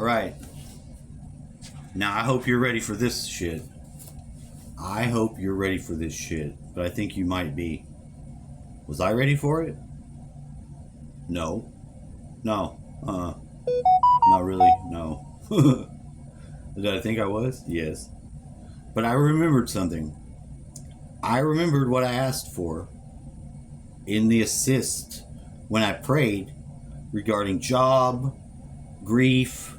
Alright. Now I hope you're ready for this shit. I hope you're ready for this shit. But I think you might be. Was I ready for it? No. No. Not really. No. Did I think I was? Yes. But I remembered something. I remembered what I asked for in the assist when I prayed regarding job, grief,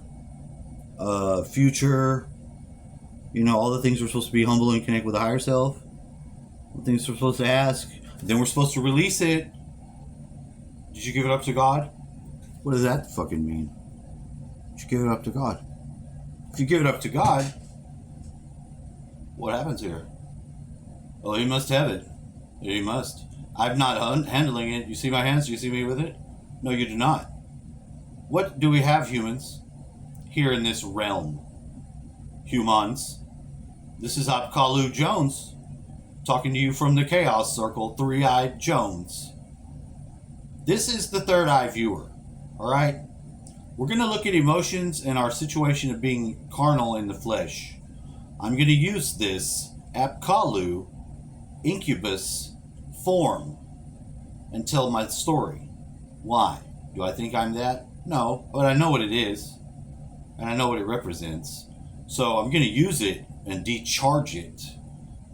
future, all the things we're supposed to be humble and connect with the higher self, the things we're supposed to ask, then we're supposed to release it. Did you give it up to God? What does that fucking mean? Did you give it up to God? If you give it up to God, what happens here? Oh, he must have it. Yeah, he must. I'm not handling it. You see my hands? Do you see me with it? No, you do not. What do we have, humans, here in this realm? Humans. This is Apkallu Jones, talking to you from the Chaos Circle, Three-Eyed Jones. This is the third eye viewer, alright? We're going to look at emotions and our situation of being carnal in the flesh. I'm going to use this Apkallu incubus form and tell my story. Why? Do I think I'm that? No, but I know what it is, and I know what it represents. So I'm going to use it and decharge it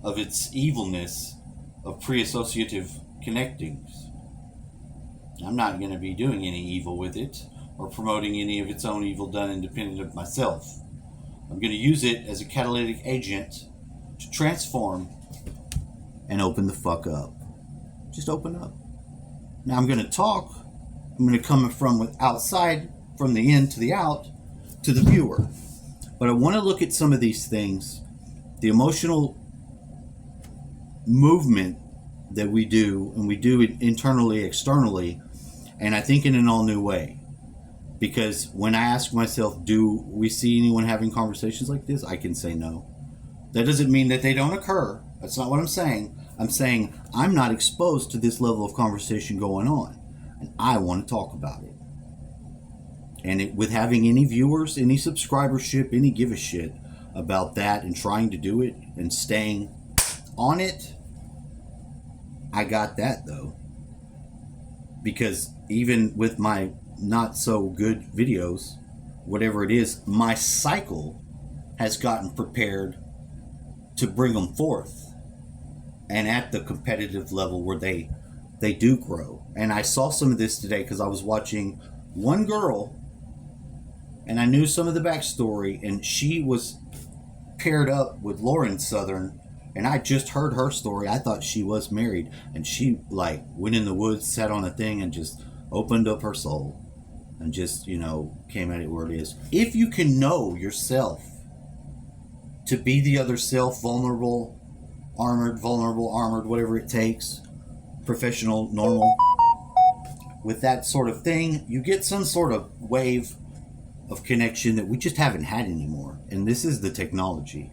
of its evilness of pre-associative connectings. I'm not going to be doing any evil with it or promoting any of its own evil done independent of myself. I'm going to use it as a catalytic agent to transform and open the fuck up. Just open up. Now I'm going to talk. I'm going to come from with outside, from the in to the out, to the viewer. But I want to look at some of these things, the emotional movement that we do, and we do it internally, externally, and I think in an all new way. Because when I ask myself, do we see anyone having conversations like this? I can say no. That doesn't mean that they don't occur. That's not what I'm saying. I'm saying I'm not exposed to this level of conversation going on, and I want to talk about it. And with having any viewers, any subscribership, any give a shit about that and trying to do it and staying on it, I got that though. Because even with my not so good videos, whatever it is, my cycle has gotten prepared to bring them forth. And at the competitive level where they do grow. And I saw some of this today because I was watching one girl, and I knew some of the backstory, and she was paired up with Lauren Southern, and I just heard her story. I thought she was married, and she went in the woods, sat on a thing, and just opened up her soul, and just came at it where it is. If you can know yourself to be the other self, vulnerable, armored, whatever it takes, professional, normal, with that sort of thing, you get some sort of wave of connection that we just haven't had anymore. And this is the technology.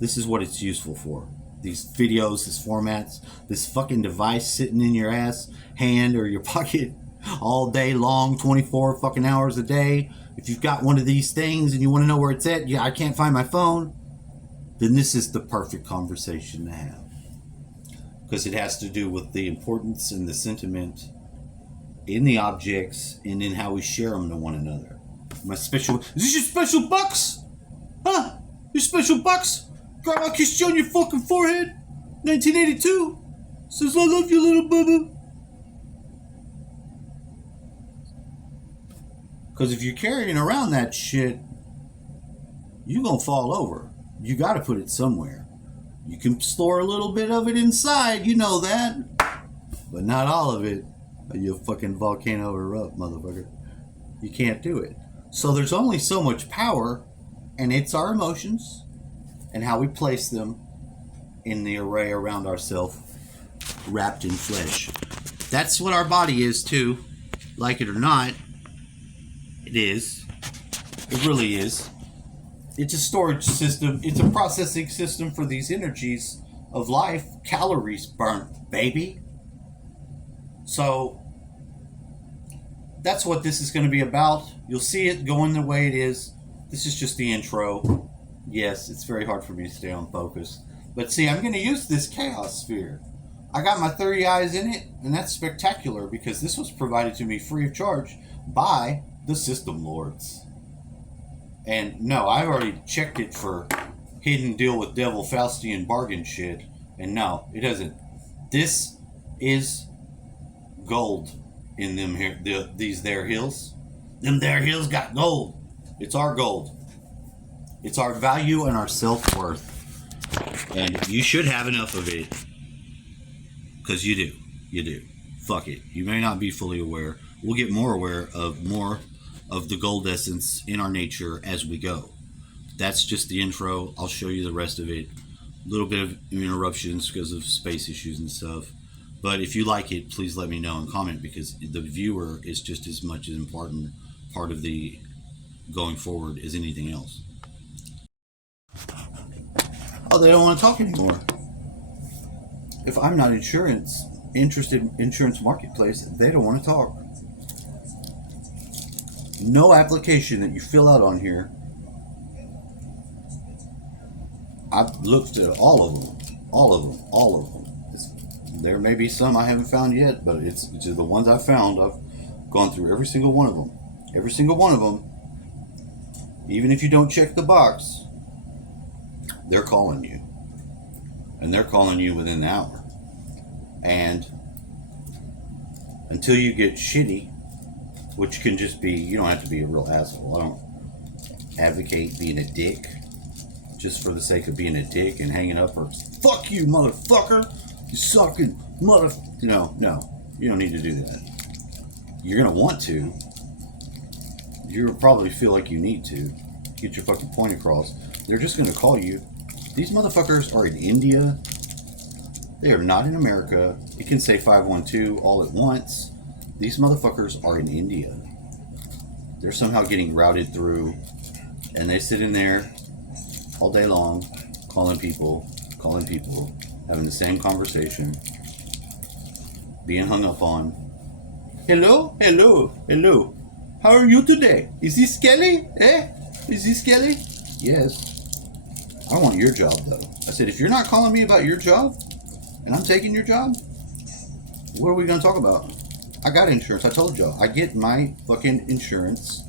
This is what it's useful for. These videos, these formats, this fucking device sitting in your ass, hand, or your pocket all day long, 24 fucking hours a day. If you've got one of these things and you want to know where it's at, I can't find my phone, then this is the perfect conversation to have. Because it has to do with the importance and the sentiment in the objects and in how we share them to one another. Is this your special bucks? Huh? Your special bucks? Grandma kissed you on your fucking forehead? 1982? Says I love you, little bubba. Because if you're carrying around that shit, you're going to fall over. You got to put it somewhere. You can store a little bit of it inside, you know that. But not all of it. You'll fucking volcano erupt, motherfucker. You can't do it. So there's only so much power, and it's our emotions and how we place them in the array around ourselves, wrapped in flesh. That's what our body is too. Like it or not, it is. It really is. It's a storage system. It's a processing system for these energies of life. Calories burnt, baby. So that's what this is going to be about. You'll see it going the way it is. This is just the intro. Yes, it's very hard for me to stay on focus. But see, I'm going to use this chaos sphere. I got my 30 eyes in it, and that's spectacular because this was provided to me free of charge by the System Lords. And no, I've already checked it for hidden deal with devil Faustian bargain shit. And no, it doesn't. This is gold in them here, these there hills. Them there hills got gold. It's our gold. It's our value and our self-worth. And you should have enough of it. Because you do. You do. Fuck it. You may not be fully aware. We'll get more aware of more of the gold essence in our nature as we go. That's just the intro. I'll show you the rest of it. A little bit of interruptions because of space issues and stuff. But if you like it, please let me know and comment because the viewer is just as much an important part of the going forward as anything else. Oh, they don't want to talk anymore. If I'm not interested in insurance marketplace, they don't want to talk. No application that you fill out on here. I've looked at all of them. There may be some I haven't found yet, but it's the ones I've found. I've gone through every single one of them. Every single one of them. Even if you don't check the box, they're calling you. And they're calling you within the hour. And until you get shitty, which can just be, you don't have to be a real asshole. I don't advocate being a dick just for the sake of being a dick and hanging up or fuck you, motherfucker. You sucking mother. No, you don't need to do that. You're gonna want to. You'll probably feel like you need to get your fucking point across. They're just gonna call you. These motherfuckers are in India. They are not in America. It can say 512 all at once. These motherfuckers are in India. They're somehow getting routed through, and they sit in there all day long, calling people, having the same conversation, being hung up on. Hello. How are you today? Is this Kelly? Is this Kelly? Yes. I want your job, though. I said, if you're not calling me about your job, and I'm taking your job, what are we going to talk about? I got insurance. I told y'all. I get my fucking insurance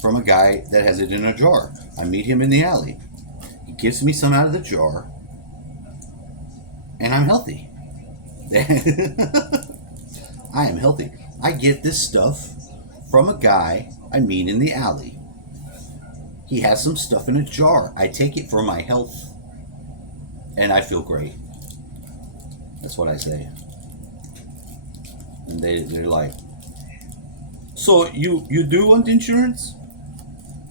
from a guy that has it in a jar. I meet him in the alley. He gives me some out of the jar, and I'm healthy. I am healthy. I get this stuff from a guy I meet in the alley. He has some stuff in a jar. I take it for my health, and I feel great. That's what I say. And they're like, so you do want insurance?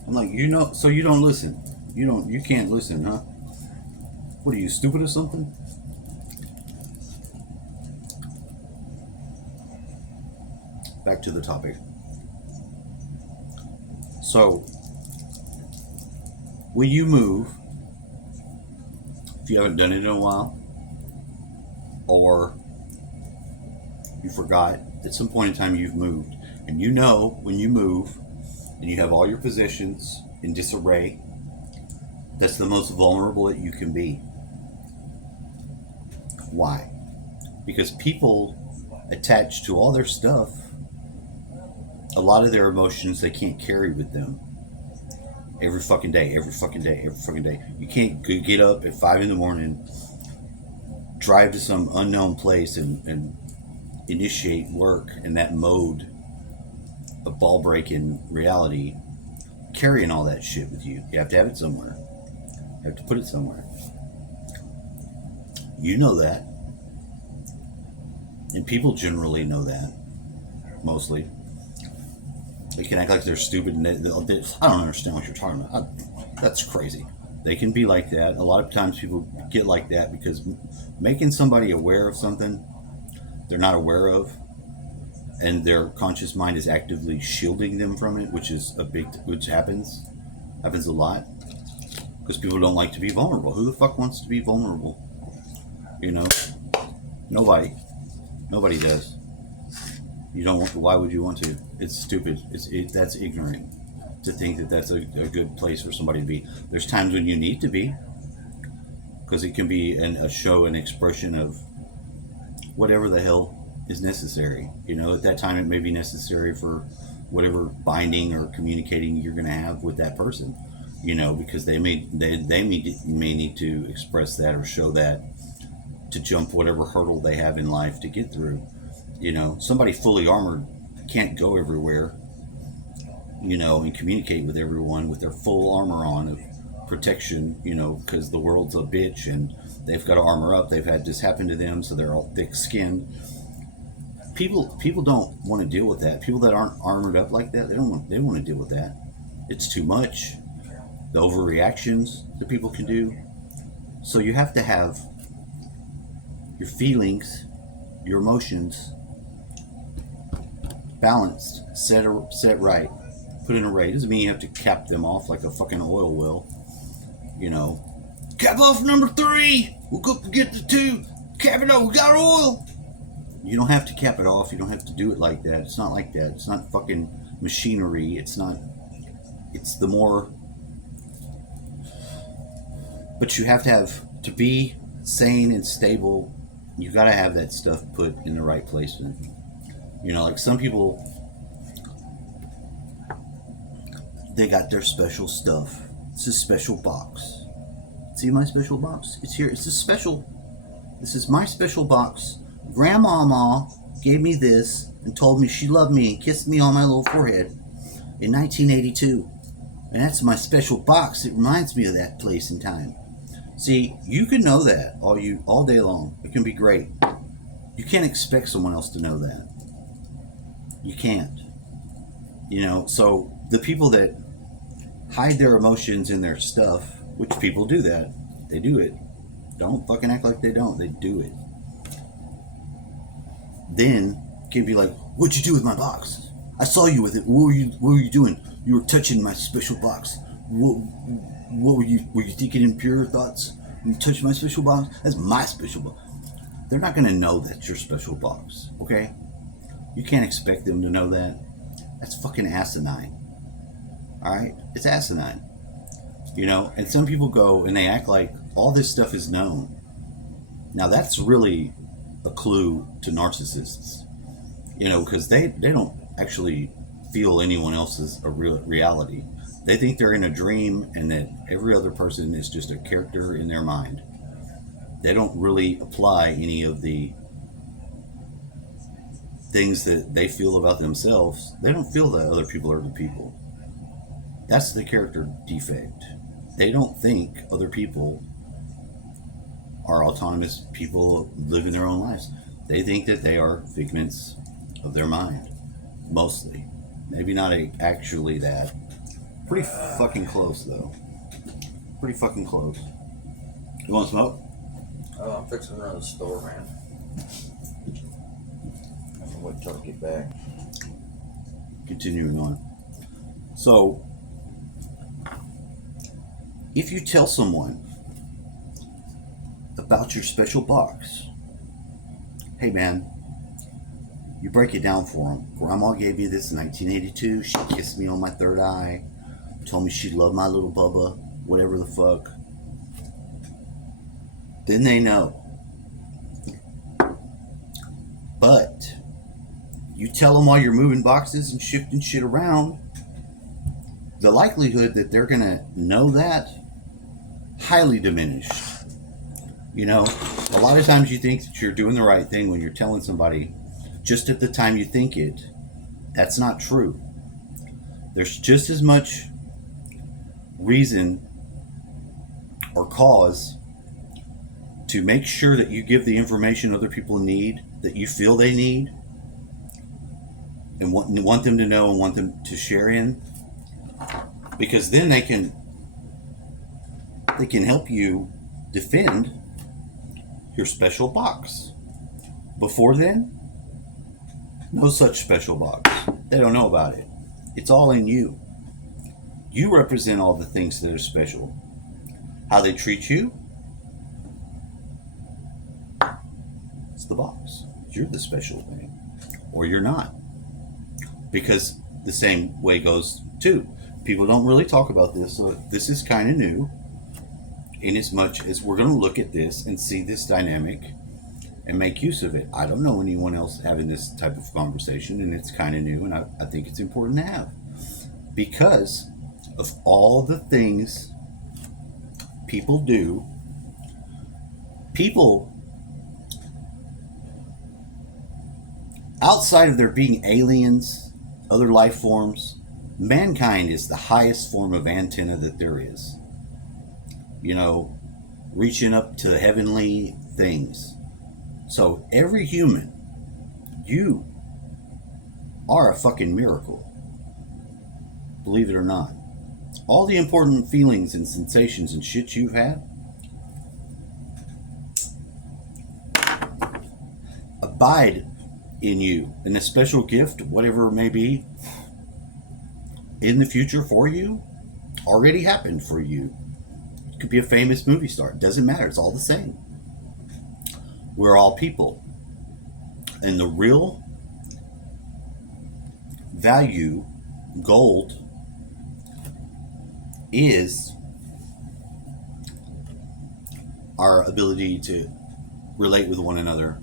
I'm like, so you don't listen. You can't listen, huh? What are you, stupid or something? Back to the topic. So, when you move, if you haven't done it in a while, or you forgot at some point in time you've moved, and you know when you move and you have all your possessions in disarray, that's the most vulnerable that you can be. Why? Because people attach to all their stuff a lot of their emotions they can't carry with them every fucking day. You can't get up at 5 a.m, drive to some unknown place and initiate work in that mode of ball breaking reality, carrying all that shit with you. You have to have it somewhere. You have to put it somewhere. You know that. And people generally know that. Mostly. They can act like they're stupid and I don't understand what you're talking about. That's crazy. They can be like that. A lot of times people get like that because making somebody aware of something they're not aware of, and their conscious mind is actively shielding them from it, which happens a lot, because people don't like to be vulnerable. Who the fuck wants to be vulnerable? Nobody does. You don't. Why would you want to? It's stupid. That's ignorant to think that that's a good place for somebody to be. There's times when you need to be, because it can be a show, an expression of whatever the hell is necessary. At that time it may be necessary for whatever binding or communicating you're going to have with that person. Because they may need to express that or show that to jump whatever hurdle they have in life to get through. Somebody fully armored can't go everywhere, and communicate with everyone with their full armor on of protection, because the world's a bitch and they've got to armor up. They've had this happen to them, so they're all thick-skinned. People don't want to deal with that. People that aren't armored up like that, they don't want to deal with that. It's too much. The overreactions that people can do. So you have to have your feelings, your emotions balanced, set right, put in a rate. Doesn't mean you have to cap them off like a fucking oil well. Cap off number 3. We'll go get the 2. Cap it off. We got oil. You don't have to cap it off. You don't have to do it like that. It's not like that. It's not fucking machinery. It's not. It's the more. But you have to be sane and stable. You got to have that stuff put in the right placement. Like some people, they got their special stuff. It's a special box. See my special box? It's here. It's a special. This is my special box. Grandmama gave me this and told me she loved me and kissed me on my little forehead in 1982. And that's my special box. It reminds me of that place and time. See, you can know that all day long. It can be great. You can't expect someone else to know that. You can't. So the people that hide their emotions in their stuff, which people do that, they do it. Don't fucking act like they don't. They do it. Then can be like, what'd you do with my box? I saw you with it. What were you doing? You were touching my special box. What were you thinking impure thoughts? You touched my special box? That's my special box. They're not going to know that's your special box, okay? You can't expect them to know that. That's fucking asinine. Alright? It's asinine. And some people go and they act like all this stuff is known. Now that's really a clue to narcissists. Because they don't actually feel anyone else's a real reality. They think they're in a dream and that every other person is just a character in their mind. They don't really apply any of the things that they feel about themselves. They don't feel that other people are the people. That's the character defect. They don't think other people are autonomous people living their own lives. They think that they are figments of their mind. Mostly. Maybe not actually that. Pretty fucking close, though. Pretty fucking close. You want to smoke? Oh, I'm fixing to run to the store, man. I'm gonna wait till I get back. Continuing on. So, if you tell someone about your special box, hey man, you break it down for them. Grandma gave me this in 1982. She kissed me on my third eye. Told me she loved my little Bubba. Whatever the fuck. Then they know. But you tell them while you're moving boxes and shifting shit around, the likelihood that they're gonna know that, highly diminished. A lot of times you think that you're doing the right thing when you're telling somebody just at the time you think it. That's not true. There's just as much reason or cause to make sure that you give the information other people need, that you feel they need, and want them to know and want them to share in, because then they can help you defend your special box. Before then, no such special box. They don't know about it. It's all in you. You represent all the things that are special. How they treat you, it's the box. You're the special thing. Or you're not. because the same way goes too. People don't really talk about this, so this is kind of new. In as much as we're going to look at this and see this dynamic and make use of it. I don't know anyone else having this type of conversation, and it's kind of new, and I think it's important to have because of all the things people do. People, outside of there being aliens, other life forms, mankind is the highest form of antenna that there is. You know, reaching up to the heavenly things. So every human, you are a fucking miracle. Believe it or not. All the important feelings and sensations and shit you've had abide in you. And a special gift, whatever it may be, in the future for you, already happened for you. It could be a famous movie star. It doesn't matter. It's all the same. We're all people. And the real value, gold, is our ability to relate with one another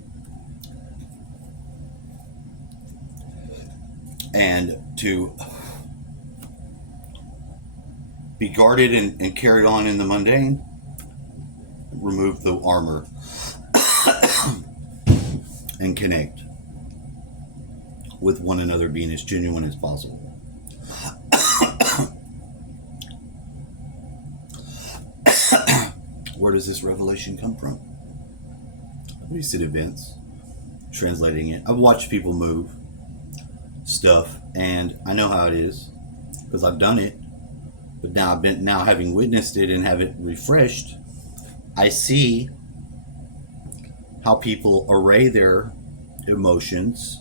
and to be guarded and carry on in the mundane, remove the armor, and connect with one another, being as genuine as possible. Where does this revelation come from? Recent events, translating it. I've watched people move stuff, and I know how it is because I've done it. But now having witnessed it and have it refreshed, I see how people array their emotions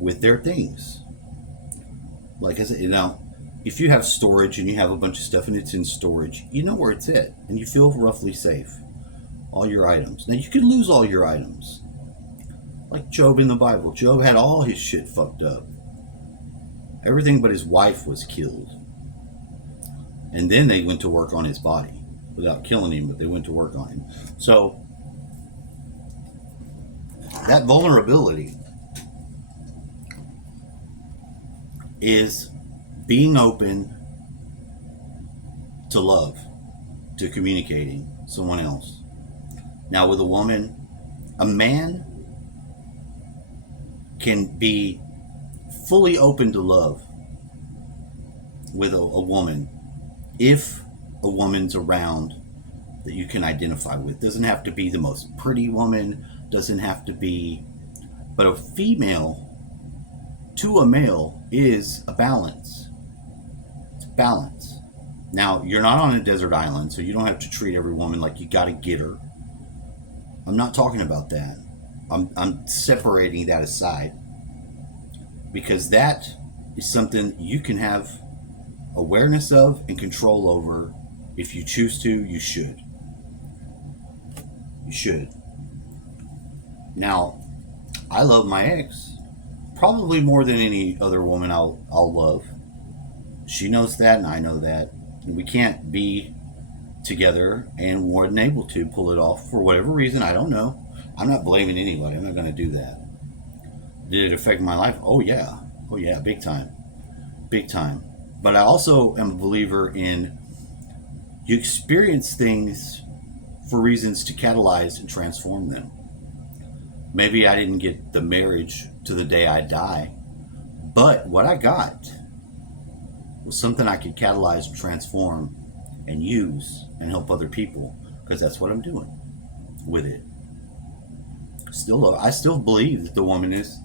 with their things. Like I said, if you have storage and you have a bunch of stuff and it's in storage, you know where it's at and you feel roughly safe. All your items. Now you could lose all your items. Like Job in the Bible. Job had all his shit fucked up. Everything but his wife was killed. And then they went to work on his body without killing him, but they went to work on him. So that vulnerability is being open to love, to communicating someone else. Now with a woman, a man can be fully open to love with a woman if a woman's around that you can identify with. Doesn't have to be the most pretty woman, doesn't have to be, but a female to a male is a balance. It's balance. Now, you're not on a desert island, so you don't have to treat every woman like you gotta get her. I'm not talking about that. I'm separating that aside because that is something you can have awareness of and control over. If you choose to, you should. You should. Now, I love my ex probably more than any other woman I'll love. She knows that and I know that. And we can't be together and weren't able to pull it off for whatever reason. I don't know. I'm not blaming anybody. I'm not going to do that. Did it affect my life? Oh yeah. Oh yeah, big time. Big time. But I also am a believer in you experience things for reasons to catalyze and transform them. Maybe I didn't get the marriage to the day I die, but what I got was something I could catalyze and transform and use and help other people, because that's what I'm doing with it. I still believe that the woman is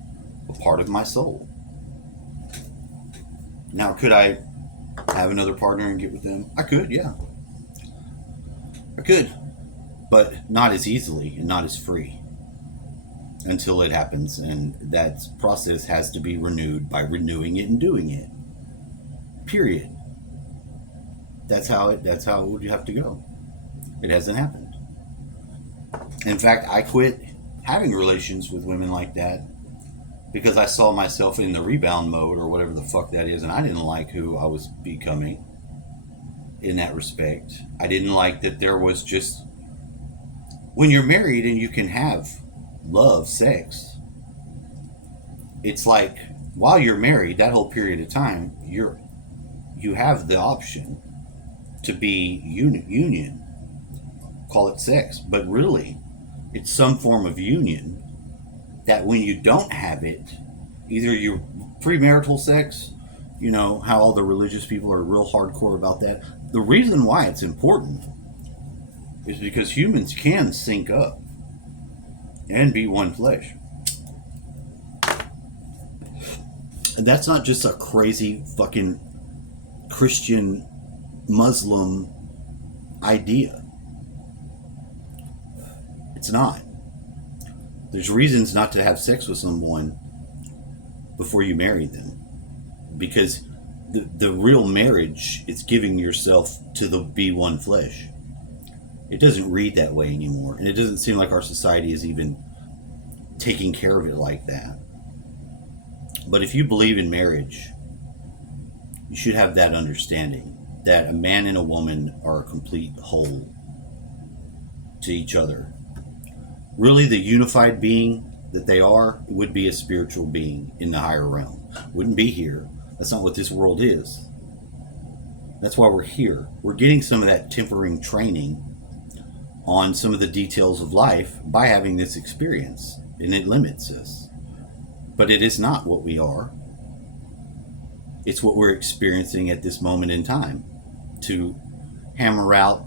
a part of my soul. Now, could I have another partner and get with them? I could, yeah. I could, but not as easily and not as free until it happens, and that process has to be renewed by renewing it and doing it. Period. That's how it would have to go. It hasn't happened. In fact, I quit having relations with women like that because I saw myself in the rebound mode or whatever the fuck that is, and I didn't like who I was becoming in that respect. I didn't like that there was just, when you're married and you can have love, sex, it's like while you're married, that whole period of time, you have the option to be union, call it sex, but really it's some form of union that when you don't have it, either you're premarital sex, you know how all the religious people are real hardcore about that. The reason why it's important is because humans can sync up and be one flesh. And that's not just a crazy fucking Christian Muslim idea. It's not. There's reasons not to have sex with someone before you marry them, because the real marriage is giving yourself to the be one flesh. It doesn't read that way anymore, and it doesn't seem like our society is even taking care of it like that. But if you believe in marriage, you should have that understanding that a man and a woman are a complete whole to each other. Really, the unified being that they are would be a spiritual being in the higher realm. Wouldn't be here. That's not what this world is. That's why we're here. We're getting some of that tempering training on some of the details of life by having this experience, and it limits us. But it is not what we are. It's what we're experiencing at this moment in time, to hammer out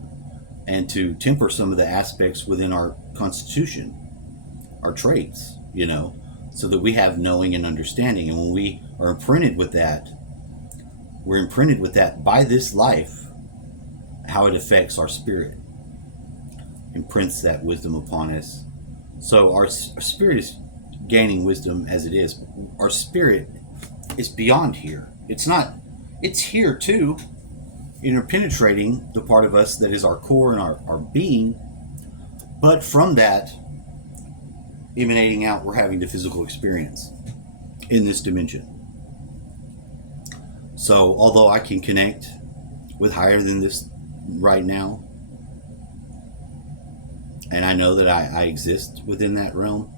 and to temper some of the aspects within our constitution, our traits, you know, so that we have knowing and understanding. And when we are imprinted with that, we're imprinted with that by this life, how it affects our spirit, imprints that wisdom upon us. So our spirit is gaining wisdom as it is. Our spirit is beyond here. It's not, it's here too, interpenetrating the part of us that is our core and our being. But from that emanating out, we're having the physical experience in this dimension. So although I can connect with higher than this right now, and I know that I exist within that realm,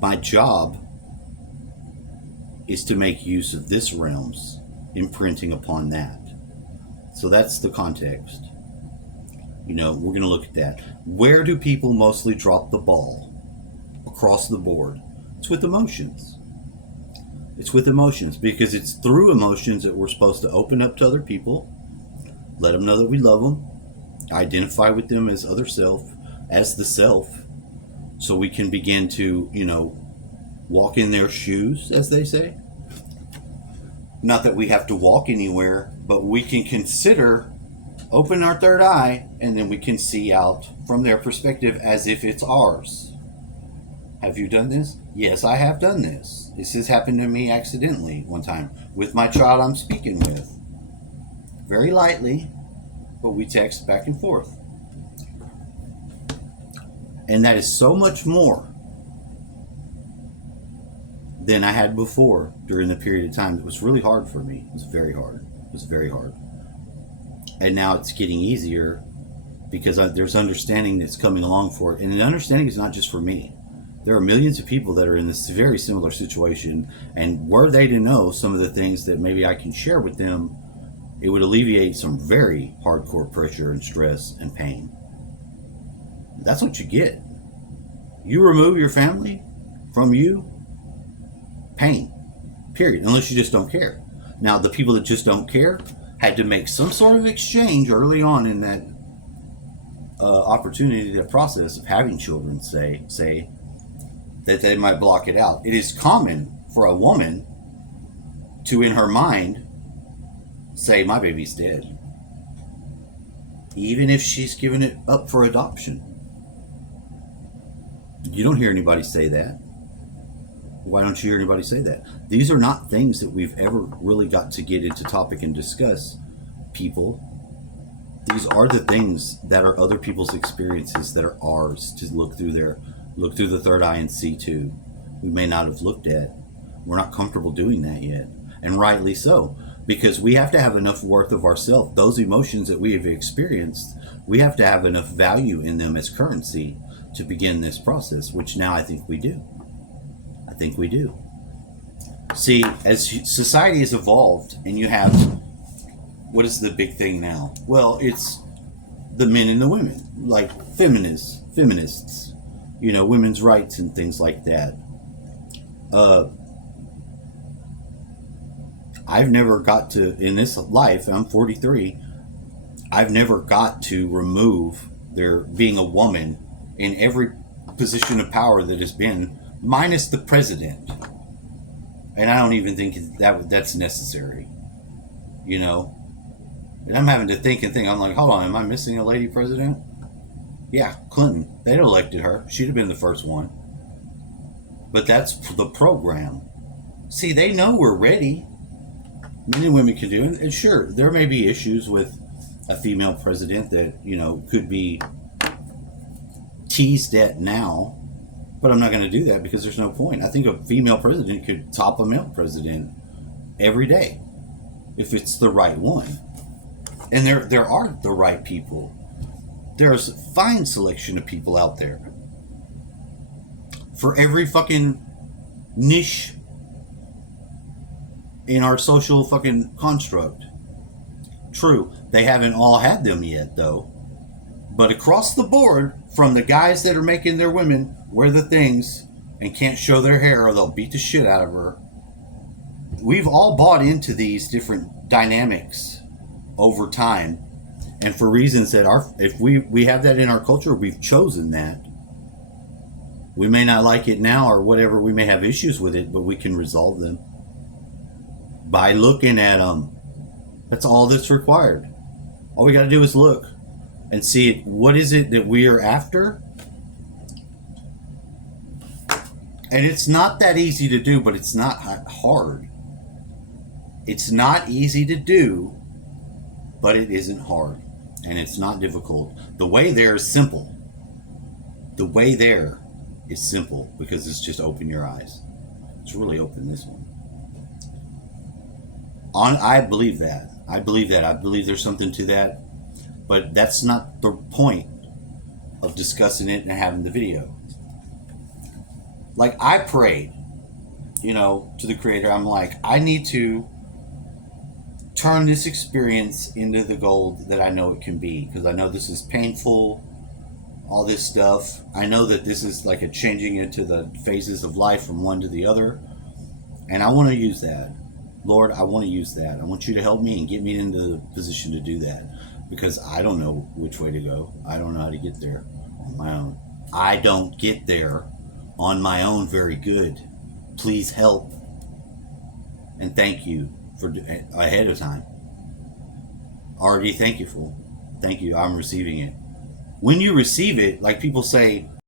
my job is to make use of this realm's imprinting upon that. So that's the context. You know, we're going to look at that. Where do people mostly drop the ball across the board? It's with emotions. It's with emotions, because it's through emotions that we're supposed to open up to other people, let them know that we love them, identify with them as other self, as the self, so we can begin to, you know, walk in their shoes, as they say. Not that we have to walk anywhere, but we can consider, open our third eye, and then we can see out from their perspective as if it's ours. Have you done this? Yes, I have done this. This has happened to me accidentally one time with my child I'm speaking with. Very lightly, but we text back and forth. And that is so much more than I had before during the period of time. It was really hard for me. It was very hard. It was very hard. And now it's getting easier because there's understanding that's coming along for it. And the understanding is not just for me. There are millions of people that are in this very similar situation, and were they to know some of the things that maybe I can share with them, it would alleviate some very hardcore pressure and stress and pain. That's what you get. You remove your family from you, pain, period, unless you just don't care. Now, the people that just don't care had to make some sort of exchange early on in that opportunity, that process of having children, say that they might block it out. It is common for a woman to, in her mind, say, my baby's dead, even if she's given it up for adoption. You don't hear anybody say that. Why don't you hear anybody say that? These are not things that we've ever really got to get into topic and discuss, people. These are the things that are other people's experiences that are ours to look through the third eye and see too. We may not have looked at We're not comfortable doing that yet. And rightly so, because we have to have enough worth of ourselves. Those emotions that we have experienced, we have to have enough value in them as currency to begin this process, which now I think we do. I think we do. See, as society has evolved, and you have, what is the big thing now? Well, it's the men and the women, like feminists, women's rights and things like that. I've never got to, in this life, I'm 43, I've never got to remove there being a woman in every position of power that has been, minus the president. And I don't even think that's necessary, And I'm having to think. I'm like, hold on, am I missing a lady president? Yeah, Clinton. They'd elected her. She'd have been the first one. But that's the program. See, they know we're ready. Men and women can do it. And sure, there may be issues with a female president that, could be teased at now. But I'm not going to do that because there's no point. I think a female president could top a male president every day if it's the right one. And there are the right people. There's a fine selection of people out there. For every fucking niche in our social fucking construct. True, they haven't all had them yet, though. But across the board, from the guys that are making their women wear the things and can't show their hair or they'll beat the shit out of her, we've all bought into these different dynamics over time. And for reasons that if we have that in our culture, we've chosen that. We may not like it now or whatever, we may have issues with it, but we can resolve them by looking at them. That's all that's required. All we got to do is look and see it. What is it that we are after? And it's not that easy to do, but it's not hard. It's not easy to do, but it isn't hard. And it's not difficult. The way there is simple. The way there is simple because it's just open your eyes. It's really open this one. I believe that. I believe there's something to that. But that's not the point of discussing it and having the video. Like, I prayed, to the Creator. I'm like, I need to turn this experience into the gold that I know it can be. Because I know this is painful, all this stuff. I know that this is like a changing into the phases of life from one to the other. And I want to use that. Lord, I want to use that. I want you to help me and get me into the position to do that. Because I don't know which way to go. I don't know how to get there on my own. I don't get there on my own very good. Please help. And thank you for ahead of time. Already thankful. Thank you. I'm receiving it. When you receive it, like people say,